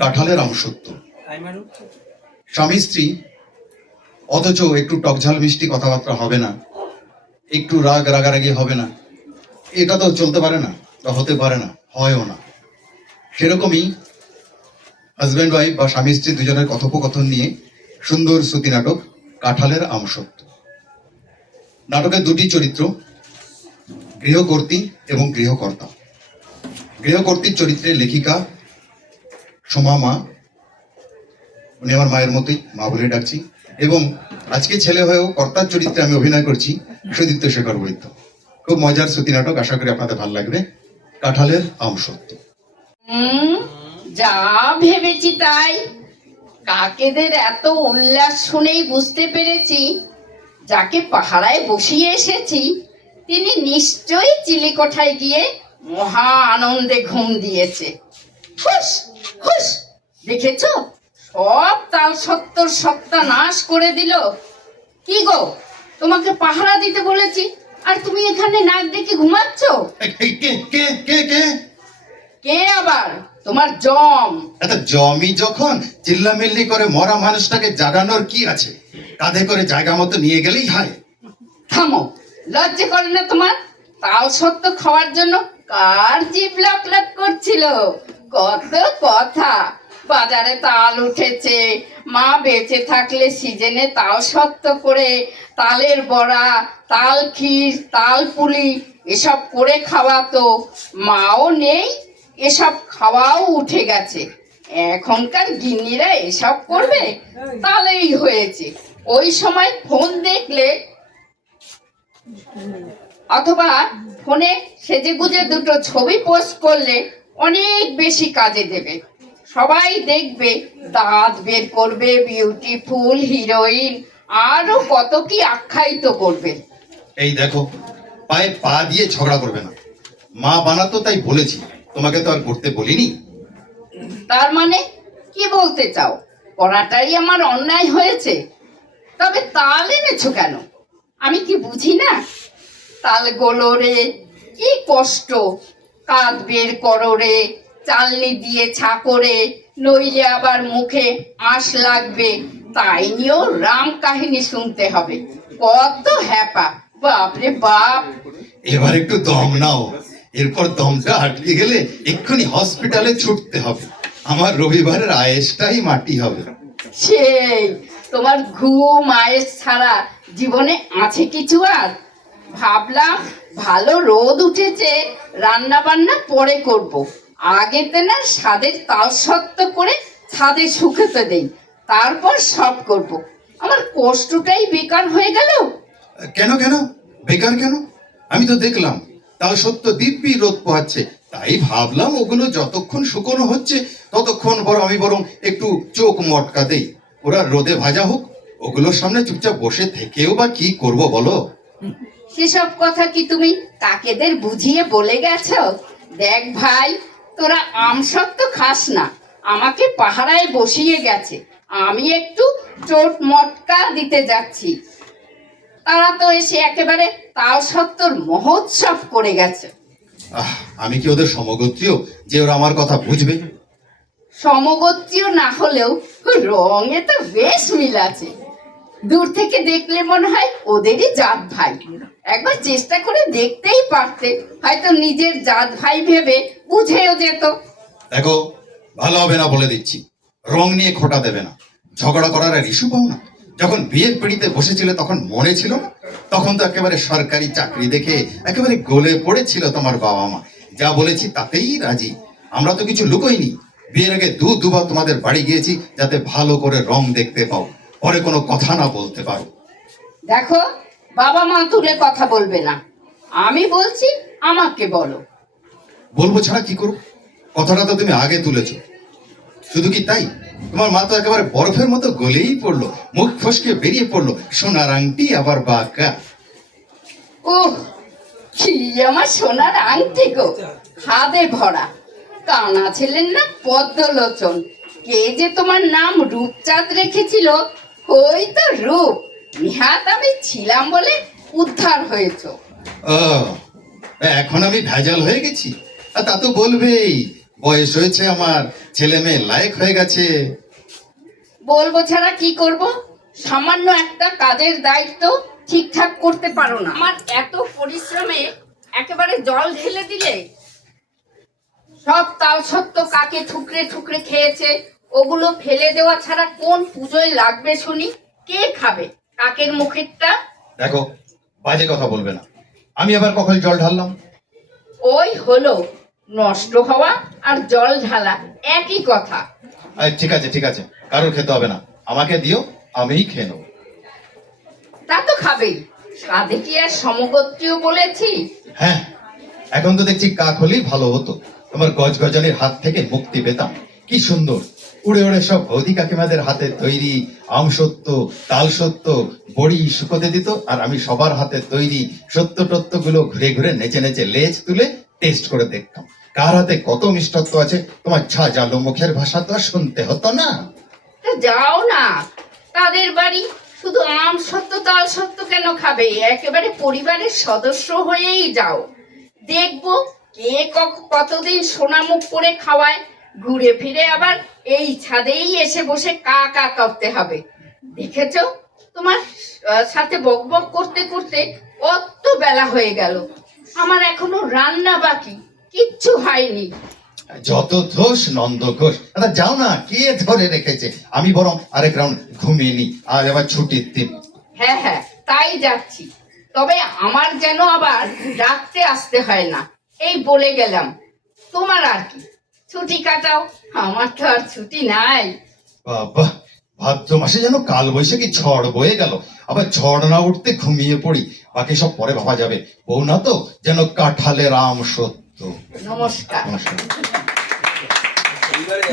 কাঁঠালের আমসত্ব স্বামী স্ত্রী, অথচ একটু টকঝাল মিষ্টি কথাবার্তা হবে না, একটু রাগ রাগারাগি হবে না, এটা তো চলতে পারে না বা হতে পারে না, হয়ও না। সেরকমই হাজব্যান্ড ওয়াইফ বা স্বামী স্ত্রী দুজনের কথোপকথন নিয়ে সুন্দর শ্রুতি নাটক, কাঁঠালের আমসত্ব নাটকের দুটি চরিত্র গৃহকর্ত্রী এবং গৃহকর্তা। গৃহকর্ত্রীর চরিত্রে লেখিকা সোমা মা উনি আমার মায়ের মতোই, মা বলে ডাকছি। এবং আজকে ছেলে হয়েও কর্তার চরিত্রে আমি অভিনয় করছি সুদীপ্ত শেখর বৈদ্য। খুব মজার শ্রুতি নাটক, আশা করি আপনাদের ভালো লাগবে। কাঁঠালের আমসত্ব হুম, যা ভেবেছি তাই। কাকেদের এত উল্লাস শুনেই বুঝতে পেরেছি, যাকে পাহারায় বসিয়ে এসেছি, তিনি নিশ্চয়ই চিলিকোঠায় গিয়ে মহা আনন্দে ঘুম দিয়েছে। হুস দেখেছ? সব তাল সত্তর সত্তা নাশ করে দিল। কি গো তোমাকে পাহারা দিতে বলেছি আর তুমি এখানে নাক ডেকে ঘুমাচ্ছ? কে কে কে কে? কে আবার? তোমার জম। এত জমি যখন চিল্লামিল্লি করে মরা মানুষটাকে জাগানোর কি আছে? কাঁধে করে জায়গা মতো নিয়ে গেলেই হয়। থামো লজ্জা করে না তোমার। তাল সত্য খাওয়ার জন্য কার জিভ লাপ লাপ করছিল? কত কথা। বাজারে তাল উঠেছে। মা বেঁচে থাকলে সিজনে তাল সত্য করে, তালের বড়া, তাল ক্ষীর, তাল পুলি এসব করে খাওয়াতো। মাও নেই, এসব খাওয়াও উঠে গেছে। এখনকার গিন্নিরা এসব করবে? তাহলেই হয়েছে। ওই সময় ফোন দেখলে অথবা ফোনে সেজে গুজে দুটো ছবি পোস্ট করলে অনেক বেশি কাজে দেবে। সবাই দেখবে দাঁত বের করবে বিউটিফুল হিরোইন আরও কত কি আখ্যায়িত করবে। এই দেখো পায়ে পা দিয়ে ঝগড়া করবে না। মা বানাতো তাই বলেছি তোমাকে তো আর করতে বলিনি। তার মানে কি বলতে চাও? করাটাই আমার অন্যায় হয়েছে। তবে তাল এনেছো কেন? আমি কি বুঝি না? তাল গোলো রে কি কষ্ট। কাঁধ বের করো রে চালনি দিয়ে ছাকরে নইলে আবার মুখে আঁশ লাগবে। তাই নিয়েও রাম কাহিনী শুনতে হবে। কত হ্যাপা। বাপরে বাপ। এবার একটু দম নাও। এরপর দমটা আটকে গেলে এক্ষুনি হসপিটালে ছুটতে হবে। আমার রবিবারের আয়েসটাই মাটি হবে। সেই তোমার ঘুম আয়েস ছাড়া জীবনে আছে কিছু আর? ভাবলাম ভালো রোদ উঠেছে রান্না বান্না পরে করব। আগেতে না স্বাদের তাল সত্য করে ছাদে শুকাতে দেই, তারপর সব করব। আমার কষ্টটাই বেকার হয়ে গেল। কেন কেন? বেকার কেন? আমি তো দেখলাম তাও সত্য দিব্যি রোদ পোহাচ্ছে। তাই ভাবলাম ওগুলো যতক্ষণ শুকনো হচ্ছে, ততক্ষণ বরং আমি বরং একটু চোখ মটকা দেই। ওরা রোদে ভাজা হোক, ওগুলোর সামনে চুপচাপ বসে থেকেও বা কি করব বলো? সেসব কথা কি তুমি কাকেদের বুঝিয়ে বলে গেছ? দেখ ভাই তোরা আম সত্য খাস না। আমাকে পাহারায় বসিয়ে গেছে। আমি একটু চোট মটকা দিতে যাচ্ছি। তারা তো এসে একেবারে তাল সত্তর মহোৎসব করে গেছে। আমি কি ওদের সমগোত্রীয় যে ওরা আমার কথা বুঝবে? সমগোত্রীয় না হলেও রঙে তো বেশ মিল আছে। দূর থেকে দেখলে মনে হয় ওদেরই জাত ভাই। একবার চেষ্টা করে দেখতেই পারতে হয়তো নিজের জাত ভাই ভেবে বুঝেও যেত। দেখো, ভালো হবে না বলে দিচ্ছি। রং নিয়ে খোটা দেবে না। ঝগড়া করার আর ইস্যু পাও না। যখন বিয়ের পিড়িতে বসেছিলে তখন মনে ছিল না? তখন তো একেবারে সরকারি চাকরি দেখে একেবারে গলে পড়েছিল তোমার বাবা মা যা বলেছি তাতেই রাজি। আমরা তো কিছু লুকোইনি। বিয়ের আগে দু দুবার তোমাদের বাড়ি গিয়েছি যাতে ভালো করে রং দেখতে পাও। পরে কোনো কথা না বলতে পারো। দেখো বাবা মা তুলে কথা বলবে না। আমি বলছি আমাকে বলো। বলব ছাড়া কি করব? কথাটা তো তুমি আগে তুলেছো। শুধু কি তাই? তোমার মা তো একেবারে বরফের মতো গলেই পড়ল মুখ ফসকে বেরিয়ে পড়ল সোনার আংটি আবার বাঁকা। উহ কি আমার সোনার আংটি গো। হাতে ভরা। কানা ছিলেন না পদ্মলোচন। কে যে তোমার নাম রূপচাঁদ রেখেছিল ওই তো রূপ। নিহাত আমি ছিলাম বলে উদ্ধার হয়েছ। ও এখন আমি ভেজাল হয়ে গেছি। আর তা তো বলবেই বয়স হয়েছে আমার ছেলে মেয়ে লায়ক হয়ে গেছে। বলব ছাড়া কি করব? সামান্য একটা কাজের দায়িত্ব ঠিকঠাক করতে পারো না। আমার এত পরিশ্রমে একেবারে জল ঢেলে দিলে? সব তাল সত্য কাকে ঠুকরে ঠুকরে খেয়েছে ওগুলো ফেলে দেওয়া ছাড়া কোন পুজোয় লাগবে শুনি? কে খাবে? কাকের মুখেরটা? দেখো বাজে কথা বলবে না। আমি আবার কখন জল ঢাললাম? ওই হলো নষ্ট হওয়া আর জল ঢালা একই কথা। ঠিক আছে ঠিক আছে কারোর খেতে হবে না। আমাকে দিও আমিই খেয়ে নেব। তা তো খাবেই। সাধে কি আর সমগোত্রীয় বলেছি? হ্যাঁ এখন তো দেখছি কাক হলেই ভালো হতো। তোমার গজ গজালির হাত থেকে মুক্তি পেতাম। কি সুন্দর। উড়ে উড়ে সব বৌদি কাকিমাদের হাতে তৈরি আম সত্য, তাল সত্য, বড়ি শুকোতে দিত, আর আমি সবার হাতে তৈরি সত্য টত্যগুলো ঘুরে ঘুরে নেচে নেচে লেজ তুলে টেস্ট করে দেখতাম। কার হাতে কত মিষ্টত্ব আছে, তোমার ঝাঁঝালো মুখের ভাষা তো আর শুনতে হতো না। যাও না, তাদের বাড়ি শুধু আম সত্য, তাল সত্য কেন খাবে? একেবারে পরিবারের সদস্য হয়েই যাও। দেখব ক- কতদিন সোনামুখ করে খাওয়ায় ঘুরে ফিরে আবার এই ছাদেই এসে বসে কা কা করতে হবে। দেখেছ? তোমার সাথে বক বক করতে করতে কত বেলা হয়ে গেল। আমার এখনও রান্না বাকি কিচ্ছু হয়নি। যত দোষ নন্দ ঘোষ। আচ্ছা যাও না কে ধরে রেখেছে? আমি বরং আরেক রাউন্ড ঘুমিয়ে নি আর আবার ছুটির দিন। হ্যাঁ হ্যাঁ তাই যাচ্ছি। তবে আমার যেন আবার রাত্রে আসতে হয় না। এই বলে গেলাম। তোমার আর কি? ছুটি কাটাও আমার তো আর ছুটি নাই। বাবা ভাদ্র মাসে যেন কাল বৈশাখী ঝড় বয়ে গেল। আবার ঝড় না উঠতে ঘুমিয়ে পড়ি বাকি সব পরে ভাবা যাবে। বউ না তো যেন কাঠালে রাম সত্য। নমস্কার। নমস্কার।